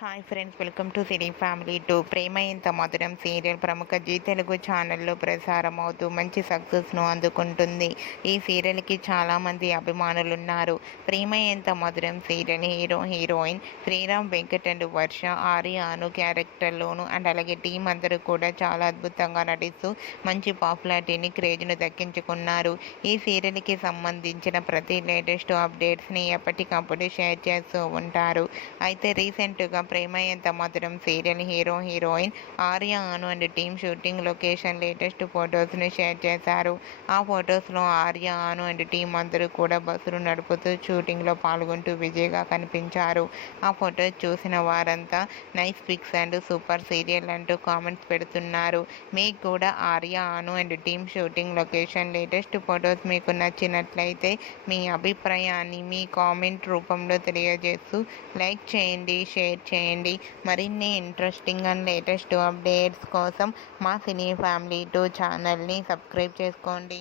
Hi friends, welcome to cine family two. Prema Entha Madhuram serial ప్రముఖ G Telugu ఛానల్లో ప్రసారం అవుతూ మంచి సక్సెస్ను అందుకుంటుంది. ఈ సీరియల్కి చాలామంది అభిమానులు ఉన్నారు. Prema Entha Madhuram serial heroine Sriram Venkat and Varsha, Arya Anu క్యారెక్టర్లోను అండ్ అలాగే టీం అందరూ కూడా చాలా అద్భుతంగా నటిస్తూ మంచి పాపులారిటీని క్రేజ్ను దక్కించుకున్నారు. ఈ సీరియల్కి సంబంధించిన ప్రతి లేటెస్ట్ అప్డేట్స్ని ఎప్పటికప్పుడు షేర్ చేస్తూ ఉంటారు. అయితే రీసెంట్గా ప్రేమ Entha Madhuram serial heroine Arya Anu and team shooting location latest ఫొటోస్ని షేర్ చేశారు. ఆ ఫొటోస్లో ఆర్య అను అండ్ టీం అందరూ కూడా బస్సులు నడుపుతూ షూటింగ్లో పాల్గొంటూ బిజీగా కనిపించారు. ఆ ఫొటోస్ చూసిన వారంతా nice pics and super serial అంటూ కామెంట్స్ పెడుతున్నారు. మీకు కూడా Arya Anu and team shooting location latest photos మీకు నచ్చినట్లయితే మీ అభిప్రాయాన్ని మీ కామెంట్ రూపంలో తెలియజేస్తూ లైక్ చేయండి, షేర్ చేయండి. మరిన్ని ఇంట్రెస్టింగ్ అండ్ లేటెస్ట్ అప్డేట్స్ కోసం మా సినీ ఫ్యామిలీ 2 ఛానల్ని సబ్స్క్రైబ్ చేసుకోండి.